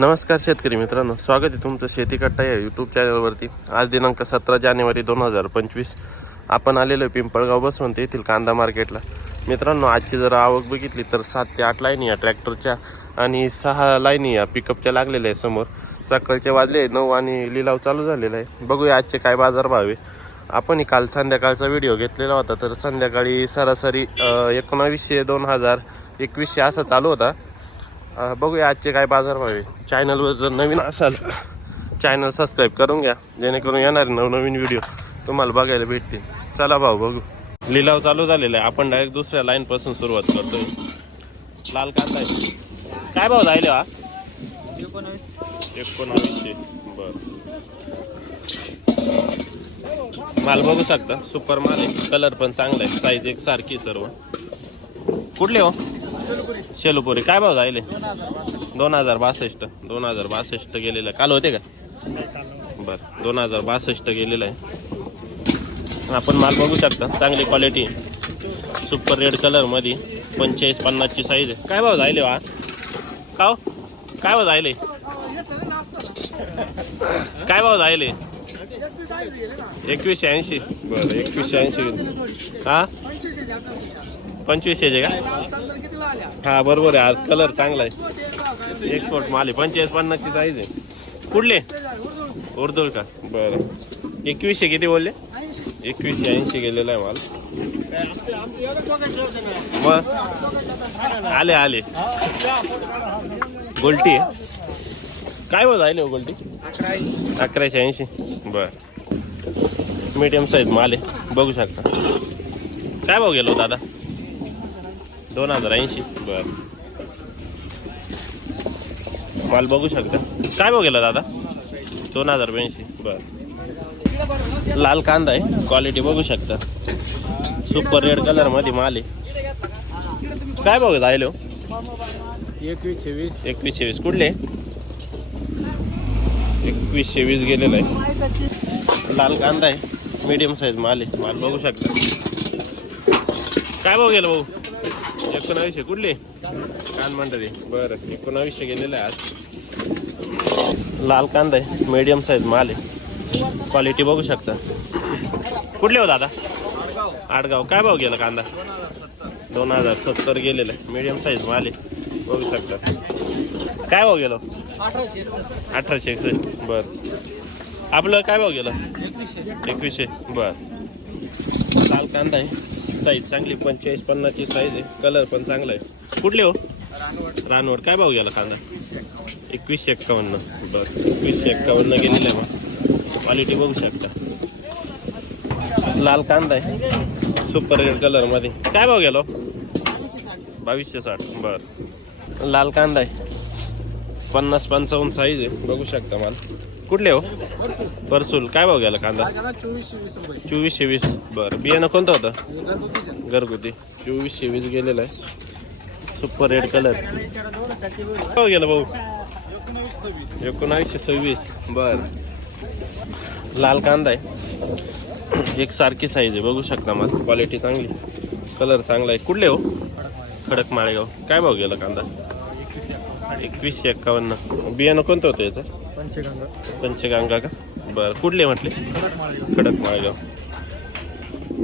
नमस्कार शेतकरी मित्रांनो स्वागत आहे तुमचं शेती कट्टा या यूट्यूब चॅनलवरती आज दिनांक सतरा जानेवारी दोन हजार पंचवीस. आपण आलेलो आहे पिंपळगाव बसवंत येथील कांदा मार्केटला मित्रांनो आजची जर आवक बघितली तर सात ते आठ लाईनी या ट्रॅक्टरच्या आणि सहा लाईनी या पिकअपच्या लागलेल्या आहे समोर. सकाळचे वाजले नऊ आणि लिलाव चालू झालेला आहे. बघूया आजचे काय बाजार भाव आहे. आपण काल संध्याकाळचा व्हिडिओ घेतलेला होता तर संध्याकाळी सरासरी एकोणावीसशे दोन हजार एकवीसशे असा चालू होता. बघूया आजचे काय बाजार भाव आहे. चॅनलवर जर नवीन असाल चॅनल सबस्क्राईब करून घ्या. जेणेकरून येणारे नवनवीन व्हिडिओ तुम्हाला बघायला भेटतील. चला भाऊ बघू. लिलाव चालू झालेला आहे. आपण डायरेक्ट दुसऱ्या लाईन पासून सुरुवात करतोय. लाल कांदा आहे. काय भाव जायले हा? एकोणावीसशे. बर. माल बघू शकता. सुपर माल आहे. कलर पण चांगला आहे. साईज एक सारखी सर्व. कुठले हो? शेलूपुरी. काय भाव जायले दोन हजार बासष्ट. दोन हजार बासष्ट. गेलेलं. आहे काल होते का? बर. दोन हजार बासष्ट गेलेलं आहे. आपण माल बघू शकता. चांगली क्वालिटी सुपर रेड कलरमध्ये पंचेचाळीस पन्नासची साईज आहे. काय भाव जायले वा का हो? काय भाव जायले काय भाव जायले एकवीसशे ऐंशी. बरं एकवीसशे ऐंशी. हा? पंचवीसशे का? हा बरोबर आहे. आज कलर चांगला आहे. एक्सपोर्ट माल आहे. पंचेचाळीस पन्नासची साईज आहे. कुठले? उर्दूळ का बरं. एकवीसशे किती बोलले? एकवीसशे ऐंशी गेलेला आहे माल. मग? आले आले. गोल्टी आहे. काय बोल राहिले हो गोल्टी? अकराशे ऐंशी. बर. मीडियम साईज माल आहे. बघू शकता. काय भाव गेलो हो दादा? दोन हजार ऐंशी. बर. माल बघू शकता. काय बघेल दादा? दोन हजार ब्याऐंशी. बर. लाल कांदा आहे. क्वालिटी बघू शकता. सुपर रेड कलरमध्ये माल आहे. काय बघत राहिले हो? एकवीसशे वीस एकवीसशे वीस कुठले? एकवीसशे वीस गेलेलं आहे. लाल कांदा आहे. मीडियम साईज माल आहे. माल बघू शकता. काय बघेल गेलं भाऊ? एकोणावीसशे कुठले? कान मंडळी. बरं एकोणावीसशे गेलेलं आहे आज लाल कांदा आहे मिडियम साईज माल आहे. क्वालिटी बघू शकता. कुठले हो दादा? आडगाव. काय भाव गेला कांदा? दोन हजार सत्तर गेलेलं. आहे मीडियम साईज माल आहे. बघू शकता. काय भाव गेलो? अठराशे एकसष्ट. बर. आपलं काय भाव गेलं? एकवीसशे. बर. लाल कांदा आहे. साईज चांगली पंचेचाळीस पन्नासची साईज आहे. कलर पण चांगला आहे. कुठले हो? रानवड. काय भाव गेला कांदा? एकवीसशे एक्कावन्न. बर. एकवीसशे एक्कावन्न गेलेलं आहे मग क्वालिटी बघू शकता. लाल कांदा आहे. सुपर रेड कलरमध्ये. काय भाव गेलो हो? बावीसशे साठ. बर. लाल कांदा आहे. पन्नास पंचावन्न साईज आहे. बघू शकता माल. कुठले हो? परसूल. काय भाव गेला कांदा? चोवीसशे वीस बरं. बियाणं कोणतं होतं? घरगुती. चोवीसशे वीस गेलेलं आहे. सुपर रेड कलर हो गेलं भाऊ? एकोणावीसशे सव्वीस. बर. लाल कांदा आहे. एक सारखी साईज आहे. बघू शकता मला. क्वालिटी चांगली. कलर चांगला आहे. कुठले हो? खडक माळेगाव. काय भाव गेला कांदा? एकवीसशे एक्कावन्न बियाणं कोणतं होतं याचं? पंचगंगा. का? बरं कुठले म्हटले? खडक माळेगाव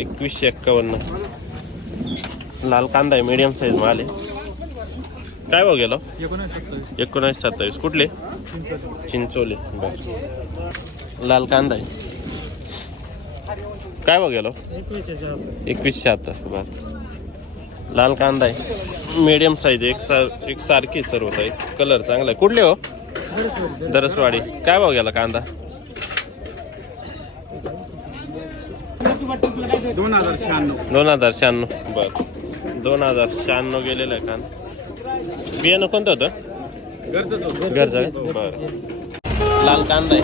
एकवीसशे एक्कावन्न. लाल कांदा आहे मीडियम साईज माल आहे. काय भाव गेलो? एकोणीस सत्तावीस. कुठले? चिंचोले. बर. लाल कांदा आहे. काय भाव गेलो? एकवीसशे एकवीसशे शहात्तर बर. लाल कांदा आहे. मीडियम साईज एक सार एक सारखी सर्व आहे कलर चांगला आहे. कुठले हो? दरसवाडी. काय भाव गेला कांदा? दोन हजार शहाण्णव. दोन हजार शहाण्णव बर. दोन हजार शहाण्णव गेलेलं आहे कांदा. बियाणं कोणतं होतं? गरज घरचं बर. लाल कांदा आहे.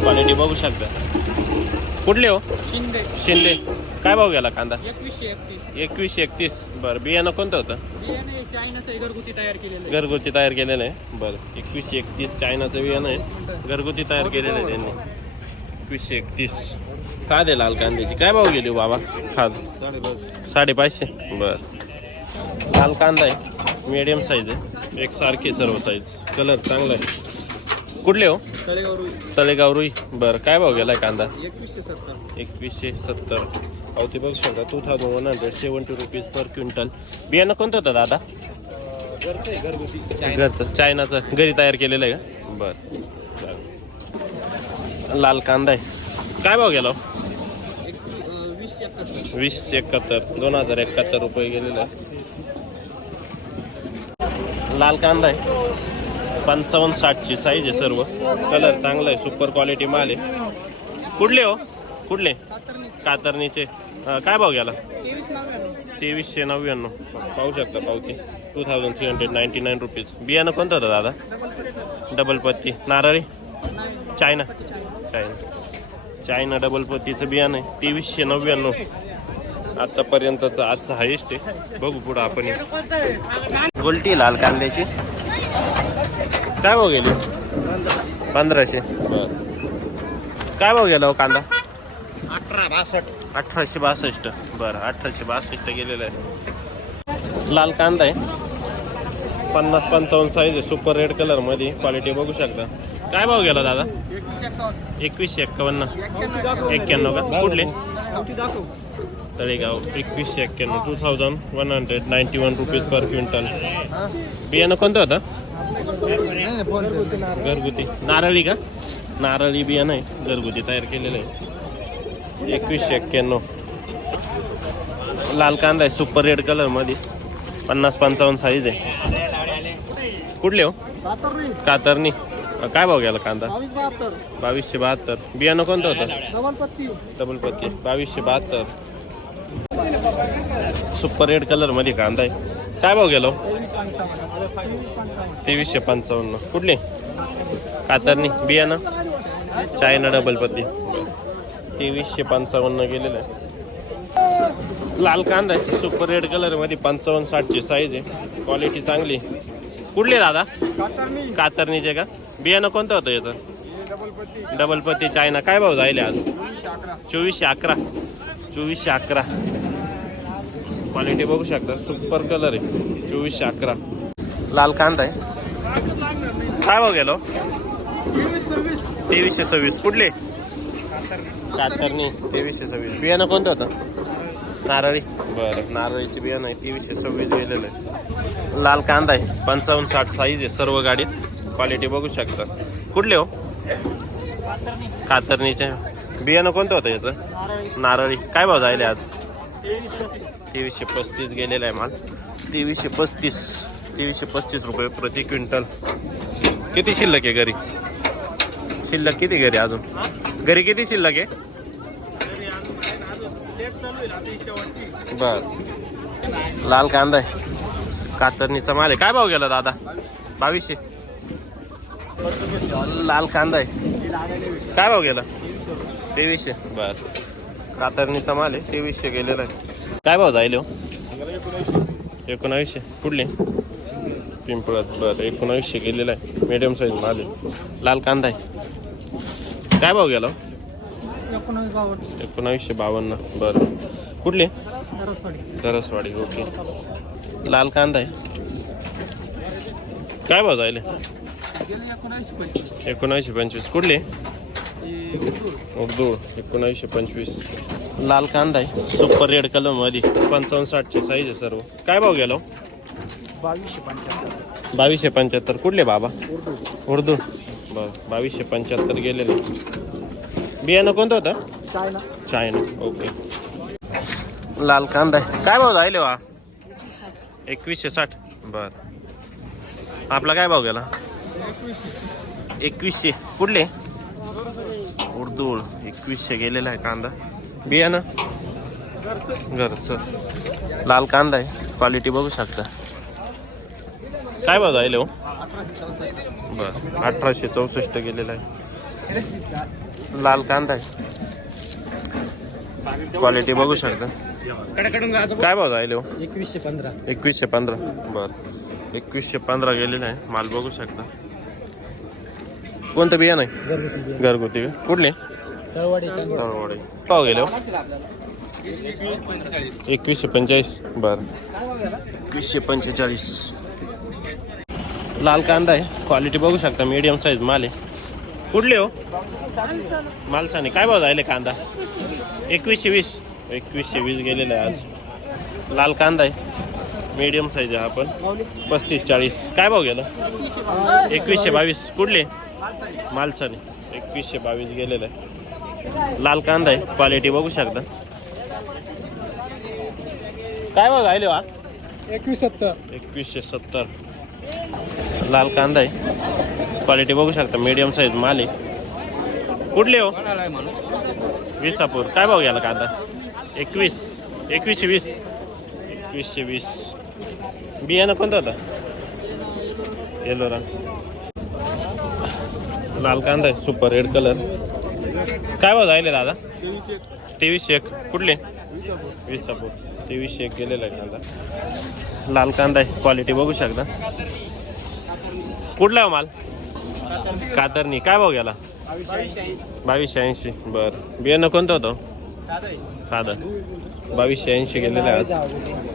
क्वालिटी बघू शकता. कुठले हो? शिंदे. शिंदे. काय भाव गेला कांदा? एकवीसशे एकतीस. एकवीसशे एकतीस. बरं बियाणं कोणतं होतं? बियाणे चायनाचं घरगुती तयार केलेलं घरगुती तयार केलेलं आहे. बरं एकवीसशे एकतीस चायनाचं बियाणं आहे. घरगुती तयार केलेलं आहे त्यांनी. एकवीसशे एकतीस. काय दे लाल कांद्याची? काय भाव गेली हो बाबा? खाज. साडेपाच साडेपाचशे. बरं. लाल कांदा आहे. मीडियम साईज आहे. एक सारखे सर्व साईज कलर चांगला आहे. कुठले हो? तळेगाव रुई. तळेगाव रुई. बरं काय भाव गेलाय कांदा? एकवीसशे सत्तर. एकवीसशे सत्तर. अहो ते बघू शकता two thousand one hundred seventy rupees per quintal बियाणं कोणतं होतं दादा? घरचं चायनाचं. घरी तयार केलेलं आहे का? बरं. लाल कांदा आहे. काय भाव गेला वीस एकाहत्तर वीस एकाहत्तर. दोन हजार एकाहत्तर रुपये गेलेला आहे. लाल कांदा आहे. पंचावन्न साठची साईज आहे सर्व. कलर चांगला आहे. सुपर क्वालिटी माल आहे. कुठले हो? कुठले? कातरणीचे. काय भाव नव्याण्णव. तेवीसशे नव्याण्णव. पाहू शकता पावती two thousand three hundred ninety nine rupees बियाणं कोणतं होतं दादा? डबल पत्ती. नारळी? चायना? चायना. चायना. डबल पत्तीचं बियाणं आहे. तेवीसशे नव्याण्णव. आतापर्यंतचं आजचं हायेस्ट आहे. बघू पुढं आपण. गोलटी लाल कांद्याची. काय भाव गेले? पंधराशे. काय भाव गेला हो कांदा? अठराशे बासष्ट. बरं अठराशे बासष्ट गेलेलं आहे लाल कांदा आहे. पन्नास पंचावन्न साईज आहे सुपर रेड कलरमध्ये. क्वालिटी बघू शकता. काय भाव गेला दादा? एकवीसशे एक्कावन्न. एक्क्याण्णव का? कुठले? तळेगाव. एकवीसशे एक्क्याण्णव. Two thousand one hundred ninety one rupees per quintal बियाणं कोणतं होतं? घरगुती. नारळी का? नारळी बियाणं आहे. घरगुती तयार केलेलं आहे. एकवीसशे एक्क्याण्णव. लाल कांदा आहे सुपर रेड कलरमध्ये. पन्नास पंचावन्न साईज आहे. कुठले हो? कातरणी. काय भाव गेला कांदा? बावीसशे बहात्तर. बियाणं कोणतं होतं? डबल पत्ती. बावीसशे बहात्तर. सुपर रेड कलरमध्ये कांदा आहे. काय भाव गेलो पंचावन्न तेवीसशे पंचावन्न. कुठले? कातरणी. बियाणं? चायना डबल पत्ती. तेवीसशे पंचावन्न गेलेलं आहे. लाल कांदा आहे सुपर रेड कलरमध्ये पंचावन्न साठची साईज आहे. क्वालिटी चांगली कुठले दादा? कातरणी. कातरणीचे का? बियाणं कोणतं होतं याचं? डबल पत्ती चायना. काय भाव जायले आज? चोवीसशे अकरा. चोवीसशे अकरा. क्वालिटी बघू शकता. सुपर कलर आहे. चोवीसशे अकरा. लाल कांदा आहे. काय भाव गेलो? तेवीसशे सव्वीस. कुठले? कातरणी तेवीसशे सव्वीस बियाणं कोणतं होतं? नारळी. बरं. नारळीचे बियाणं आहे तेवीसशे सव्वीस गेलेलं आहे लाल कांदा आहे. पंचावन्न साठ साईज आहे. सर्व गाडीत क्वालिटी बघू शकता. कुठले हो? कातरणीचे. बियाणं कोणतं होतं याचं? नारळी. काय भाव जायले आज? तेवीसशे पस्तीस गेलेला आहे माल. तेवीसशे पस्तीस. तेवीसशे पस्तीस रुपये प्रति क्विंटल. किती शिल्लक आहे घरी? शिल्लक किती घरी अजून? घरी किती शिल्लक आहे? बर. लाल कांदा आहे. कातरणीचा माल आहे. काय भाव गेला दादा? बावीसशे. लाल कांदा आहे. काय भाव गेला? तेवीसशे. बर. कातरणीचा माल आहे. तेवीसशे गेलेला आहे. काय भाव जाईल हो? एकोणावीसशे. कुठले? पिंपळात. बरं. एकोणावीसशे गेलेला आहे. मिडियम साईज माल आहे. लाल कांदा आहे. काय भाव गेला? एकोणावीसशे बावन्न. बरं. कुठले? सरसवाडी ओके. लाल कांदा आहे. काय भाव जायले? एकोणावीसशे पंचवीस. कुठले? उर्दूळ एकोणावीसशे पंचवीस. लाल कांदा आहे. सुपर रेड कलरमध्ये. पंचावन्न साठचे साईज आहे सर्व. काय भाव गेलो? बावीसशे पंच्याहत्तर. बावीसशे पंच्याहत्तर. कुठले बाबा? उर्दू. उर्दू. बरं. बावीसशे पंच्याहत्तर गेलेले. बियाणं कोणतं होतं? चायना. China okay. लाल कांदा आहे. काय भाव जायले वा? एकवीसशे साठ. बर. आपला काय भाव गेला? एकवीसशे. कुठले? उर्दूळ. एकवीसशे गेलेला आहे कांदा. बियाणं? घरचं. लाल कांदा आहे. क्वालिटी बघू शकता. काय भाव जायले हो? बर. अठराशे चौसष्ट गेलेला आहे. लाल कांदा आहे. क्वालिटी बघू शकता. काय भाव जायले हो? एकवीसशे पंधरा. एकवीसशे पंधरा. बर. एकवीसशे पंधरा गेलेला आहे. माल बघू शकता. कोणतं बियाणं आहे? घरगुती? कुठले? तळवाडी तळवडे. पाव गेले हो? एकवीसशे पंचेचाळीस. बर. एकवीसशे पंचेचाळीस. लाल कांदा आहे. क्वालिटी बघू शकता. मीडियम साईज माल आहे. कुठले हो? मालसाने. काय भाव जायले कांदा? एकवीसशे वीस. एकवीसशे वीस. गेलेला आहे आज. लाल कांदा आहे. मीडियम साईज आहे आपण पस्तीस चाळीस. काय भाव गेलं? एकवीसशे बावीस. कुठले? मालसाने. एकवीसशे बावीस गेलेलं आहे. लाल कांदा आहे. क्वालिटी बघू शकता. काय भाव जायले वा एकवीस सत्तर. एकवीसशे सत्तर. लाल कांदा आहे. क्वालिटी बघू शकता. मीडियम साईज माल आहे. कुठले हो? विसापूर. काय भाव का आता एकवीस. एकवीसशे वीस. एकवीसशे वीस. बियाणं कोणतं होतं? येलो रंग. लाल कांदा आहे. सुपर रेड कलर काय भाव जायले दादा? तेवीसशे एक. कुठले? विसापूर. तेवीसशे एक गेलेला आहे कांदा. लाल कांदा आहे. क्वालिटी बघू शकता. कुठला माल? कातरणी. काय भाव गेला? बावीसशे ऐंशी. बर. बियाणं कोणतं होतं? साधं बावीसशे ऐंशी गेलेलं आहे आज.